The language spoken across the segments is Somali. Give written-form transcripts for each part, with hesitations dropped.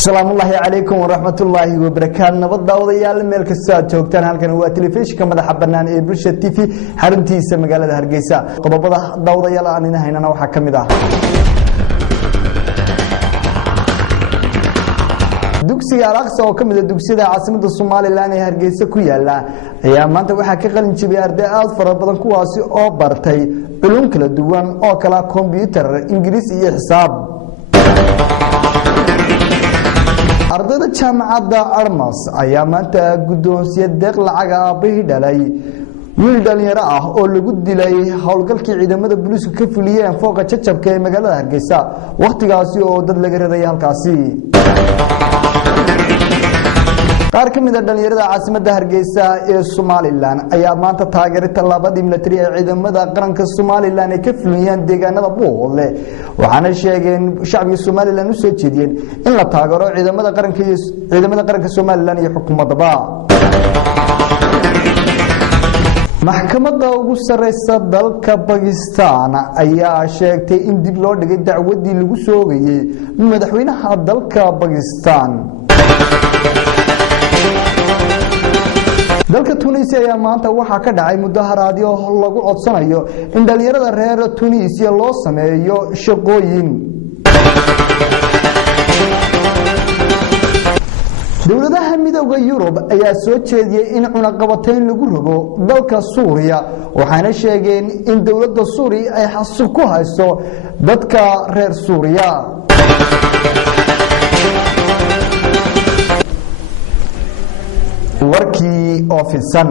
السلام الله عليكم ورحمة الله وبركاته نبض داوديال مeel kasta aad joogtaan halkan waa telefishinka madaxa banaan ee Bulsha TV xaruntiisa magaalada Hargeysa qodobada daawadayaal aan inahaynana waxa kamid ah dugsiga Al-Aqsa oo kamid ah dugsiyada caasimada Soomaaliland ee Hargeysa ku yaala ayaa maanta waxa ka qalin jabiyay arday aad fara badan kuwaasi oo bartay cilum kala duwan oo kala kombiyuutar Ingiriis iyo xisaab ardayda jaamacadda Armas ayaa maanta guddoonsiye deeq lacag ah bixiyay wiil dhalinyaro ah oo lagu dilay howlgalkii ciidamada booliisku ka fuliyeen fooqa jajabka ee magaalada Hargeysa waqtigaasi oo dad laga raray halkaasi qaar ka mid ah dhalinyarada caasimadda Hargeysa ee Soomaaliland ayaa maanta taageeray tallaabadii military ee ciidamada qaranka Soomaaliland ee ka fuliyeen deegaanada Buuhoodle waxaana sheegeen shacabka Soomaaliland u soo jeediyeen in la taageero ciidamada qaranka Soomaaliland iyo xukuumadda maxkamadda ugu sareysa dalka Pakistan ayaa sheegtay in dib loo dhigay dacwadii lagu soogayay madaxweynaha dalka Pakistan dalka Tunisia ayaa maanta waxa ka dhacay mudaharaadyo lagu codsanayo in dhalinyarada reer Tunisia loo sameeyo shaqooyin dawladaha midowga Yurub ayaa soo jeediyay in cunaqabatayn lagu rogo dalka Suuriya waxaana sheegeen in dawladda Suuriya ay xasuuq ku hayso dadka reer Suuriya warkii oo fidsan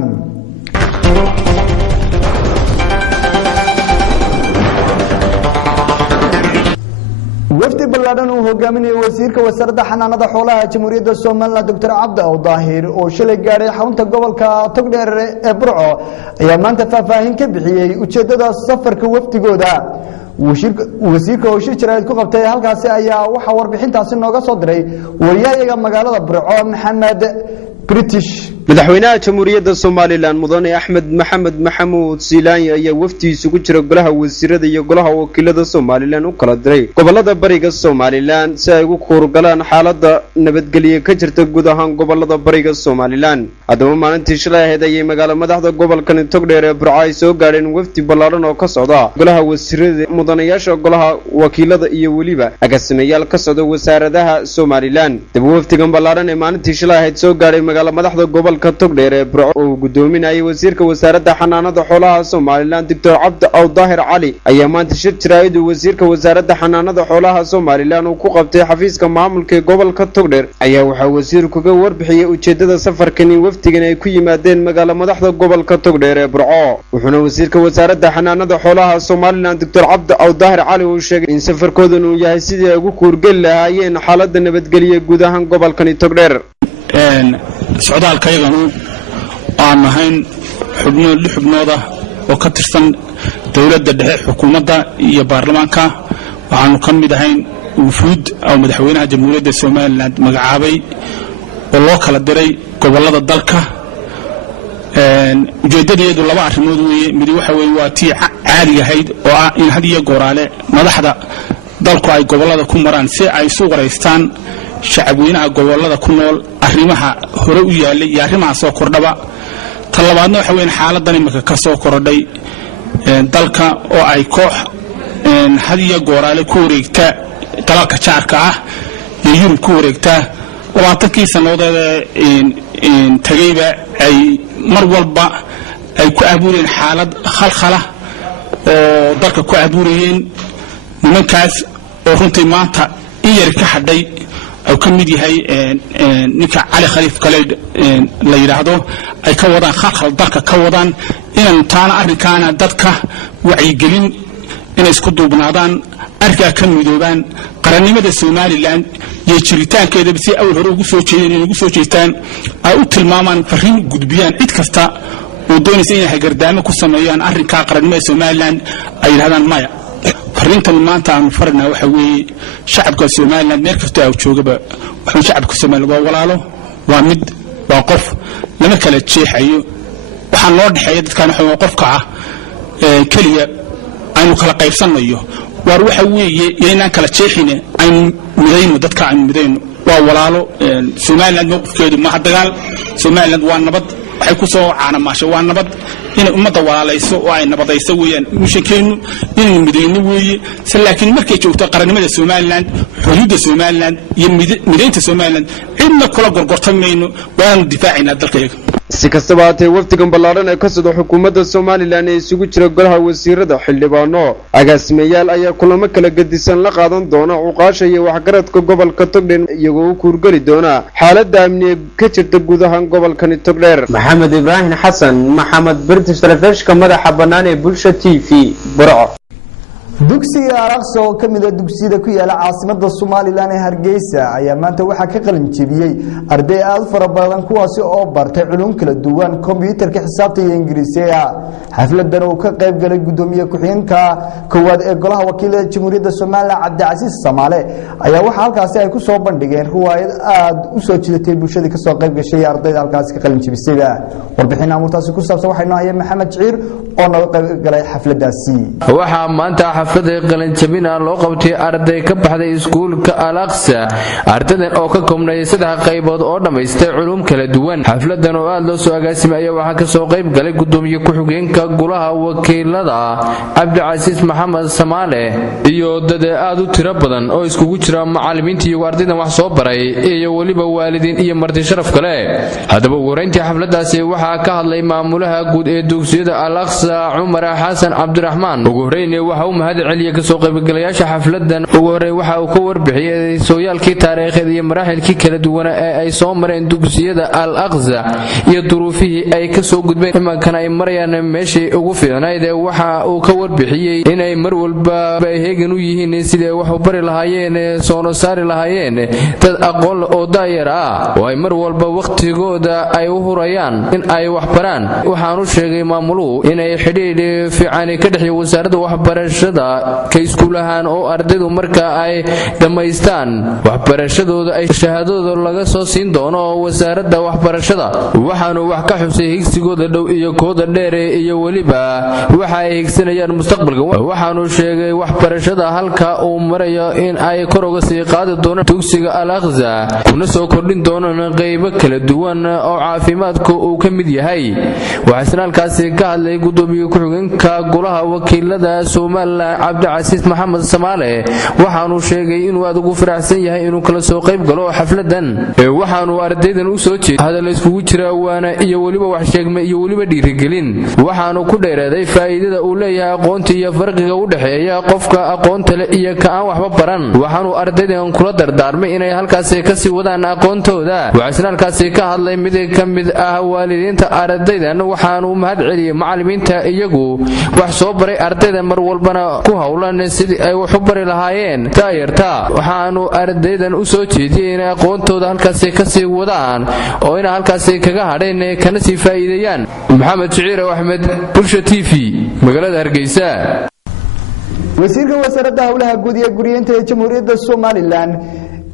wafdi ballaadhan uu hogaaminayay wasiirka wasaaradda xanaanada xoolaha jamhuuriyadda Soomaaliland Dr. Cabdi Awdaahir oo shalay gaaray xarunta gobolka Togdheer ee Burco ayaa maanta faahfaahin ka bixiyay ujeedada safarka wafdigooda wasiirka oo shirjiraad ku qabtay halkaasi ayaa waxa warbixintaasi nooga soo diray wariyaha magaalada Burco Maxamed madaxweynaha jamhuuriyadda Soomaaliland mudane Axmed Maxamed Maxamuud Siilaanyi ayaa wafdi isugu jira golaha wasiirada iyo golaha wakiilada Soomaaliland u kala diray gobolada bariga Soomaaliland si ay ugu koorgalaan xaaladda nabadgelyo ka jirta guud ahaan gobolada bariga Soomaaliland haddaba maalintii shalay ahayd ayay magaalada madaxda gobolkan Togdheer ee Burco ay soo gaareen wafdi ballaaran oo ka socda golaha wasiirada mudanayaasha golaha wakiilada iyo waliba agaasimayaal ka socda wasaaradaha Soomaaliland dib wafdigan ballaaran ee maalintii shalay ahayd soo gaaray madaxda gobolka Togdheer ee Burco oo gudoominayay wasiirka wasaaradda xanaanada xoolaha Soomaaliland Dr. Cabdi Awdaahir Cali ayaa maanta shir jiraayad wasiirka wasaaradda xanaanada xoolaha Soomaaliland uu ku qabtay xafiiska maamulka gobolka Togdheer ayaa waxa wasiirku ka warbixiyay ujeedada safarkan wafdigan ay ku yimaadeen magaalada madaxda gobolka Togdheer ee Burco wuxuuna wasiirka wasaaradda xanaanada xoolaha Soomaaliland Dr. Cabdi Awdaahir Cali uu sheegay in safarkoodan uu yahay sidii ay ugu koorgal lahaayeen xaaladda nabadgelyo guud ahaan gobolkan Togdheer socdaalkayganu aan ahayn xubnooda oo ka tirsan dawladda dhexe xukuumadda iyo baarlamaanka waxaanu ka mid ahayn wufuud oo madaxweynaha jamhuuriyadda Soomaaliland magacaabay oo loo kala diray gobolada dalka ujeedadeedu laba arrimood weeye mid waxa weeye waa tii caadi ahayd oo ah in had iyo gooraale madaxda dalku ay gobolada ku maraan si ay isu wareystaan shacabweynaha gobolada ku nool arrimaha hore u yaalay iyo arrimaha soo kordhaba talabaadna waxa weyn xaaladan imika ka soo kordhay dalka oo ay koox hadiya gooraale ku wareegta dalalka jaarka ah iyo Yurub ku wareegta 20 sanadood tagayba ay mar walba ay ku abuureen xaalad khalkhal oo dalka ku abuurayeen nimankaas oo runtii maanta iyar ka xadhay oo ka mid yahay ninka Cali Khaliif Kaleed la yiraahdo ay ka wadaan khalkhal dalka ka wadaan inaan taana arrinkaana dadka wacyigelin inay isku duubnaadaan arkaa ka midoobaan qarannimada Soomaaliland iyo jiritaankeeda si awal hore ugu soo jeestaan ay u tilmaamaan fariin gudbiyaan cid kasta oo doonaysa inay hagardaamo ku sameeyaan arrinka qarannimada Soomaaliland ay yiraahdaan maya farintan maanta aan farna waxa weeye shacabka Soomaaliland meel kasta oo joogaba waxa shacabka Soomaaliland waa walaalo waa mid waa qof lama kala jeexayo waxa loo dhaxeeyo dadkan waxa qofka ah kaliya aynu kala qaybsanayo war waxa weeye inaan kala jeexine aynu midayno dadka aynu midayno waa walaalo Soomaaliland mowqifkeedu ma dagaal Soomaaliland waa nabad waxay ku soo caanamaashay waa nabad inay ummadda walaalayso oo ay nabadayso weeyaan mushakeenu inay midayno weeye laakiin markay joogto qarannimada Soomaaliland xuduudda Soomaaliland iyo mideynta Soomaaliland cidna kula gorgortamayno waan difaacina dalkayga si kastaba haatee wafdigan ballaaran ee ka socda xukuumadda Soomaaliland ee isugu jira golaha wasiirada xildhibaano agaasimayaal ayaa kulamo kala gedisan la qaadan doona uqaasha iyo waxgaradka gobolka Togdheer iyagoo ku kurgeli doona xaaladda amni ka jirta guud ahaan gobolkan Togdheer Maxamed Ibrahim Xasan Maxamed British Television madaxa bannaan ee Bulsha TV Burco dugsiga Al-Aqsa oo kamid ah dugsiyada ku yaala caasimadda Soomaaliland ee Hargeysa ayaa maanta waxa ka qalin jebiyay arday aad fara badan kuwaas oo bartay cilum kala duwan kombiyuutarka xisaabta iyo Ingiriisiga xafladan oo ka qayb galay gudoomiye ku-xigeenka koowaad ee golaha wakiilada Jamhuuriyadda Soomaaliland Cabdicasiis Samaale ayaa waxa halkaas ay ku soo bandhigeen riwaayad aad u soo jidatay bulshada ka soo qayb gashay ardayda halkaas ka qalin jebisay warbixin amurtaasi ku saabsan waxaynu hayay Maxamed Ciir oo naga qayb galay xafladaasi waxa maanta xaflada qalin jabina loo qabtay arday ka baxday iskuulka Al-Aqsa ardaydan oo ka koobnay saddex qaybood oo dhameystay cilum kala duwan xafladan oo aad loo soo agaasimay waxa ka soo qayb galay gudoomiye ku-xigeenka golaha wakiilada Cabdicasiis Maxamed Samaale iyo dad aad u tiro badan oo iskugu jira macallimiinta iyo ardaydan wax soo baray iyo waliba waalidiin iyo marti sharaf kale hadaba wareyntii xafladaasi waxa ka hadlay maamulaha guud ee dugsiyada Al-Aqsa Umar Xasan Cabdiraxmaan ugu horeeyay waxa uu mahad celiye ka soo qaybgalayaasha xafladan ugu horeey waxa uu ka warbixiyay sooyaalkii taariikheed iyo maraaxilkii kala duwan ee ay soo mareen dugsiyada Al-Aqsa iyo duruufihii ay ka soo gudbeen imankana ay marayaan meeshii ugu fiicnayd waxa uu ka warbixiyay inay mar walba heegan u yihiin sidii wax u bari lahaayeen soo saari lahaayeen dad aqoon oo daayar ah oo ay mar walba waqtigooda ay u hurayaan in ay wax baraan waxaan u sheegay maamuluhu inay xidhiidh fiican ka dhaxay wasaaradda waxbarashada ka iskuulahan oo ardaydu marka ay dhameystaan waxbarashadooda ay shahaadadooda laga soo siin doono wasaaradda waxbarashada waxaanu wax ka xusay higsigooda dhow iyo kooda dheer iyo waliba waxa ay higsanayaan mustaqbalka waxaanu sheegay waxbarashada halka uu marayo in ay kor uga sii qaadi doonaan dugsiga Al-Aqsa kuna soo kordhin doonaan qaybo kala duwan oo caafimaadku uu ka mid yahay waxaana halkaas ka hadlay gudoomiye ku-xigeenka golaha wakiilada Soomaaliland Cabdicasiis Maxamed Samaale waxaanu sheegay inuu aad ugu faraxsan yahay inuu kala soo qayb galo xafladan waxaanu ardaydan u soo jeeday hadal iskugu jira waana iyo waliba wax sheegmay iyo waliba dhiirigelin waxaanu ku dheeraaday faa'iidada uu leeyahay aqoonta iyo farqiga u dhaxeeya qofka aqoonta leh iyo ka aan waxba baran waxaanu ardaydan kula dardaarmay inay halkaas ka sii wadaan aqoontooda waxaana halkaas ka hadlay mid ka mid ah waalidiinta ardaydan waxaanu mahad celiyay macallimiinta iyagu wax soo baray ardayda mar walbana ku hawlan sidii ay wax u bari lahaayeen taayirta waxaanu ardaydan u soo jeediyay in aqoontooda halkaas ka sii wadaan oo in halkaas kaga hadheen kana sii faa'iideeyaan Maxamed Ciir Ahmed Bulsha TV magaalada Hargeysa wasiirka wasaaradda hawlaha guud ee guriyada ee Jamhuuriyadda Soomaaliland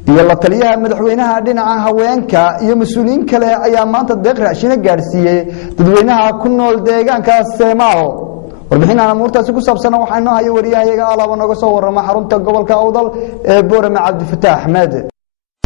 iyo la taliyaha madaxweynaha dhinaca haweenka iyo mas'uuliyiin kale ayaa maanta deeq raashin gaarsiiyay dadweynaha ku nool deegaanka Seemaal warbixinana muurtaasi ku saabsan waxaanu hayo wariyahayaga alaaba naga soo warama xarunta gobolka Awdal ee Boorama Cabdifataax Ahmed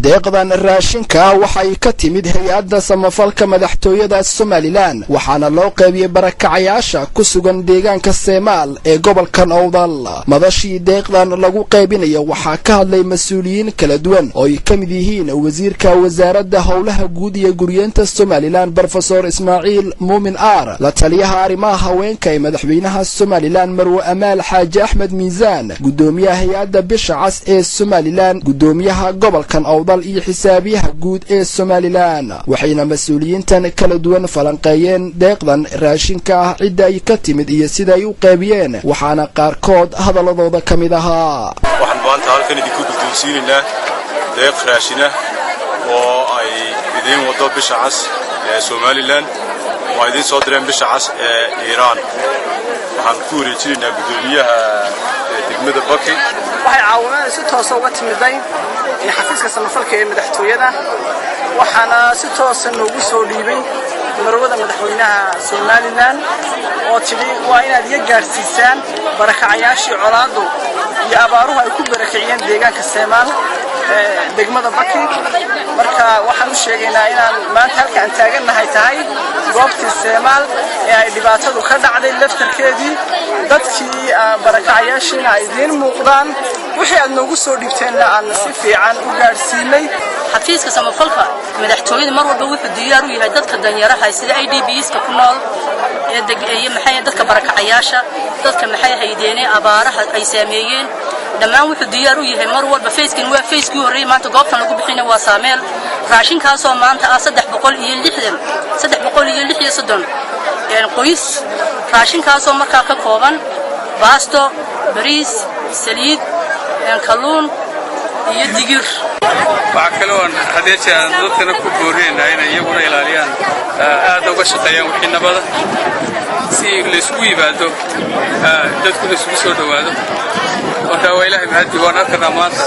deeqdan raashinka waxay ka timid hay'adda samafalka madaxtooyada Soomaaliland waxaana loo qaybiyay barakacayaasha ku sugan deegaanka Seemaal ee gobolka Awdal madashii deeqdan lagu qaybinayo waxa ka hadlay mas'uuliyiin kala duwan oo ay kamid yihiin wasiirka wasaaradda hawlaha guud ee guriyada Soomaaliland Professor Ismaaciil Muumin Aar la taliyaha arrimaha haweenka ee madaxweynaha Soomaaliland Marwo Amaal Xaaji Axmed Miisaan gudoomiyaha hay'adda Bisha Cas ee Soomaaliland gudoomiyaha gobolka Awdal iyo xisaabiyaha guud ee Soomaaliland waxayna mas'uuliyiintan kala duwan falanqeeyeen deeqdan raashinka ah cid ay ka timid iyo sida ay u qaybiyeen waxaana qaarkood hadaladooda kamid ahaa waxaan maanta halkan idinku guddoonsiinaynaa deeq raashin ah oo ay idin wado Bisha Cas ee Soomaaliland oo idin soo direen Bisha Cas ee Iiraan waxaan ku wareejinaynaa gudoomiyaha degmada Baki waxay caawinayaan si toos ah uga timiday xafiiska samafalka ee madaxtooyada waxaana si toos ah noogu soo dhiibay marwada madaxweynaha Soomaaliland oo tiri waa inaad iga gaarsiisaan barakacayaashii colaado iyo abaaruhu ay ku barakaciyeen deegaanka Seemaal degmada Baki marka waxaan u sheegaynaa inaan maanta halkaan taagannahay tahay goobtii Seemaal ee ay dhibaatadu ka dhacday laftarkeedii dadkii barakacayaashiina ay idin muuqdaan wixii aad noogu soo dhibteenna aan si fiican u gaarsiinay xafiiska samafalka madaxtooyada mar walba wuxuu diyaar u yahay dadka danyaraha sida IDPs-ka ku nool ee maxay dadka barakacayaasha dadka maxay haydeenay abaaraha ay saameeyeen dhammaan wuxuu diyaar u yahay mar walba facekan waa facekii horeeyay maanta goobtan lagu bixinay waa Saameel raashinkaas oo maanta 360 qoys raashinkaas oo markaa ka kooban baasto bariis saliid kalluun iyo digir waxa kale oo hadeejaan dadkana ku booreenaa inay iyaguna ilaaliyaan aad uga shaqeeyaan wixii nabada si la isku yimaado dadku la isku soo dhawaado marka waa ilaahay mahadi waan arkaa maanta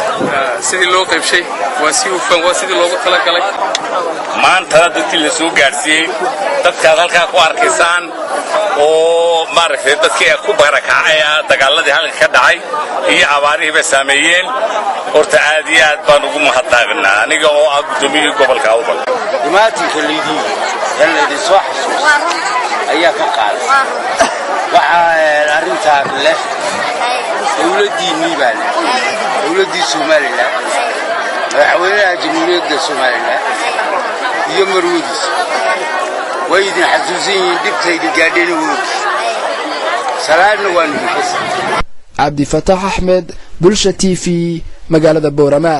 sidii loo qaybshay waa si hufan waa sidii loogu talagalay maanta dadkii la soo gaarsiiyay dadka halka ku arkaysaan oo maaragtay dadkii ku barakacay dagaaladii halka ka dhacay iyo abaarihii bay saameeyeen horta aad iyo aad baan ugu mahadnaqnaa aniga oo ah gudoomiyaha gobolka Awdal dhimaatinka leedii in soo xasuusto ayaa ka qaaday waxa arintaa leh dawladii Niibaan dawladii Soomaaliland madaxweynaha jamhuuriyadda Soomaaliland iyo marwadiisa way idin xasuusin dibtayda gaadheen salaadna waan idin Abdi Fatah Ahmed Bulsha TV magaalada Boorama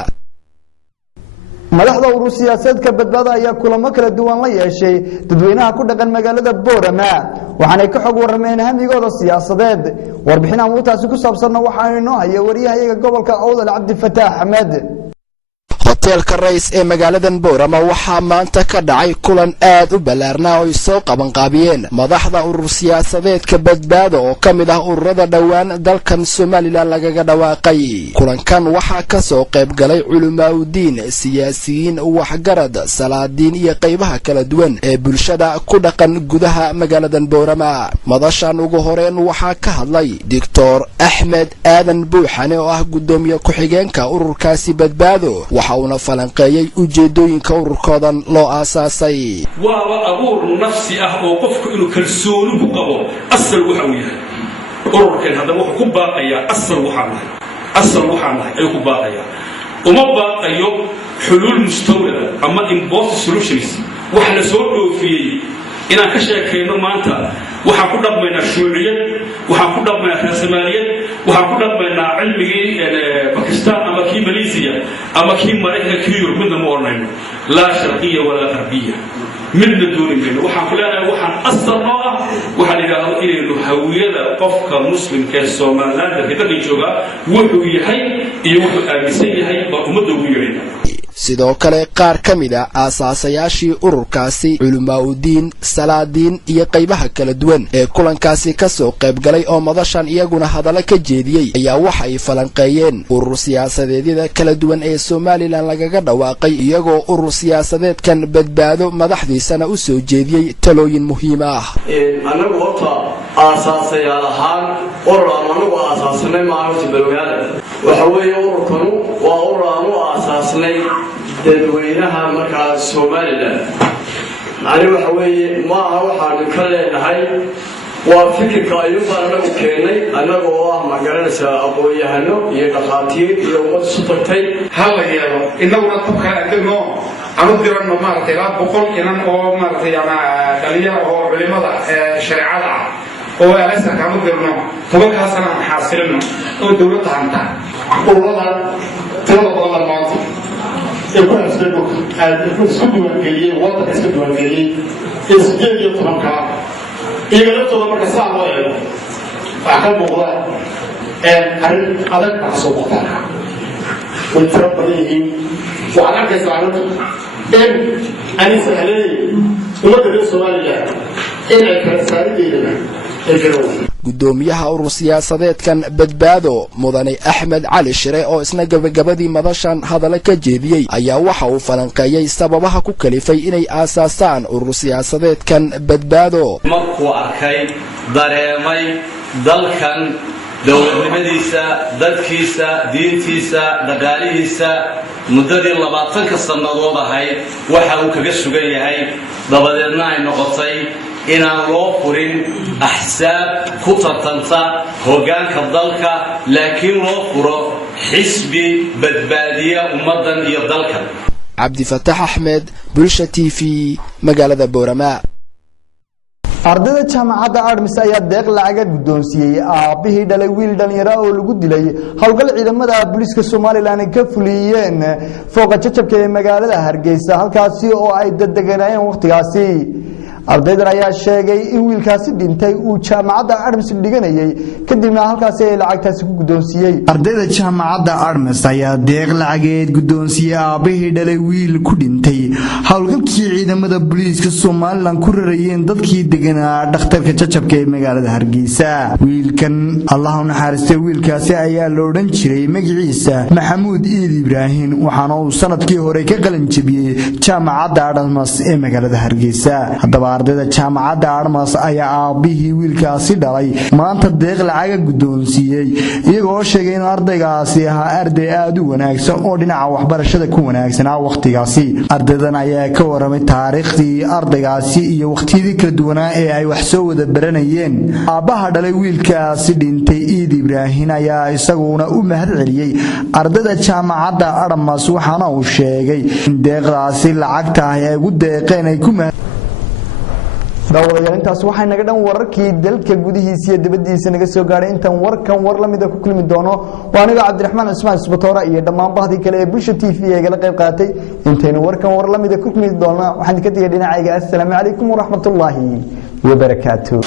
madaxda urur siyaasadeedka badbaada ayaa kulamo kala duwan la yeeshay dadweynaha ku dhaqan magaalada Boorama waxaanay ka xog warameen hamigooda siyaasadeed warbixinaha muutaasi ku saabsan waxa inoo haya wariyaha gobolka Awdal Abdi Fatah Ahmed hoteelka rays ee magaaladan Boorama waxaa maanta ka dhacay kulan aad u balaarnaa oo soo qaban qaabiyeen madaxda urur siyaasadeedka badbaado oo kamid ah ururada dhawaan dalkan Soomaaliland lagaga dhawaaqay kulankan waxaa ka soo qayb galay culimaawidiin siyaasiyiin waxgarad salaadiin iyo qaybaha kala duwan ee bulshada ku dhaqan gudaha magaaladan Boorama madashan ugu horeen waxaa ka hadlay Dr. Ahmed Aadan Buuxane oo ah gudoomiye ku-xigeenka ururkaasi badbaado una falanqeeyay ujeedooyinka ururkoodan loo aasaasay waa abuur nafsi ah oo qofku inuu kalsooni ku qabo asal waxa uu yahay ururkan hadda wuxuu ku baaqayaa asal waxaan ay ku baaqayaa uma baaqayo xulul mustawrada ama imposed solutions wax la soo dhoofiyay inaan ka sheekayno maanta waxaan ku dhaqmaynaa shuuciyad waxaan ku dhaqmaynaa Soomaaliyeed waxaan ku dhaqmaynaa cilmigii Pakistan ama kii Malaysia ama kii Mareykanka kii Yurub midna ma ornayno la sharqiya wala gharbiya midna doonayno waxaan ku leenahay waxaan asal oo ah waxa la yiraahdo inaynu hawiyada qofka muslimka ee Soomaaliland ka jooga wuxuu yahay iyo wuxuu aaminsan yahay ba ummadda ugu yeedhay sidoo kale qaar kamid ah aasaasayashii ururkaasi culimaawidiin salaadiin iyo qaybaha kala duwan ee kulankaasi ka soo qayb galay oo madashan iyaguna hadallo ka jeediyay ayaa waxa ay falanqeeyeen urur siyaasadeedyada kala duwan ee Soomaaliland lagaga dhawaaqay iyagoo urur siyaasadeedkan badbaado madaxdiisana u soo jeediyay talooyin muhiim ah anagu horta aasaasayal ahaan urur anagu aasaasnay maalinta balwada waxa weeye ururkanu waa urur aanu aasaasnay dadweynaha markaa Soomaaliland ani waxa weeye ma aha waxaan ka leenahay waa fikirka ayuu baanagu keenay anaga oo ah magaranaysa aqoon-yahano iyo dhaqaatiir iyo ummad isu tagtay hal yeelo inaguna ku kala adagno anu dirano maartay 200 inan oo maartay ama dhalinyaro oo culimada shariicada ah oo alaysa kama dirno tobankaasana xaasilno oo dawladda hanta ururada tirada maanta يكون أسبابك السبب الجليل وضع السبب الجليل إسجاد يطلق إذا لم تضمن كساع وين أحكام مغلاء هل أدرك محصول مطارح والتربى ليه وعلى كساعته إن أنا سهلي وما تدرس سؤالي إن الكساعي لنا gudoomiyaha urur siyaasadeedkan badbaado mudane Axmed Cali Shire oo isna gabagabadii madashan hadallo ka jeediyay ayaa waxa uu falanqeeyay sababaha ku kalifay inay aasaasaan urur siyaasadeedkan badbaado markuu arkay dareemay dalkan dawladnimadiisa dadkiisa diintiisa dhaqaalihiisa muddadii 20 sannadood ahayd waxa uu kaga sugan yahay dabadeedna ay noqotay inaan loo furin axsaab ku tartanta hoggaanka dalka laakiin loo furo xisbi badbaadiya ummadan iyo dalka. Cabdi Fataax Ahmed, Bulsha TV, magaalada Boorama. ardayda jaamacadda Armis ayaa deeq lacag guddoonsiiyay aabihii dhalay wiil dhalinyaro oo lagu dilay howlgal ciidamada booliska Soomaaliland ka fuliyeen fooqa jajabka ee magaalada Hargeysa halkaasi oo ay dedeganayeen waqtigaasi. ardaydan ayaa sheegay in wiilkaasi dhintay uu jaamacadda Armis dhiganayay kadibna halkaasi ay lacagtaasi ku guddoonsiiyay. ardayda jaamacadda Armis ayaa deeq lacageed guddoonsiiyay aabihii dhalay wiil ku dhintay howlgalkii ciidamada booliska Soomaaliland ku rarayeen dadkii deganaa dhakhtarka jajabka ee magaalada Hargeysa. wiilkan Allah u naxariistay wiilkaasi ayaa la oran jiray magaciisa Maxamuud Iid Ibraahin waxaana uu sanadkii hore ka qalin jabiyay jaamacadda Armis ee magaalada Hargeysa. haddaba ardayda jaamacadda Armis ayaa aabihii wiilkaasi dhalay maanta deeq lacag guddoonsiiyay iyagoo sheegay in ardaygaasi ahaa arday aad u wanaagsan oo dhinaca waxbarashada ku wanaagsanaa waqtigaasi. ardaydan ayaa ka waramay taariikhdii ardaygaasi iyo waqtiyadii kala duwanaa ee ay wax soo wada baranayeen. aabaha dhalay wiilkaasi dhintay Iid Ibraahin ayaa isaguna u mahad celiyay ardayda jaamacadda Armis waxaana uu sheegay in deeqdaasi lacagta ay ugu deeqeen ay ku daawadayaal intaas waxay naga dhan wararkii dalka gudihiisa iyo dibadiisa naga soo gaaray intaan warkan war la mid ah ku kulmi doono waa aniga Cabdiraxmaan Ismaan Isbatoora iyo dhammaan bahdii kale ee Bulsha TV ee la qayb qaatay intaynu warkan war la mid ah ku kulmi doono waxaan ka digay dhinacayga assalaamu calaykum wa rahmatullaahi wa barakaatuh.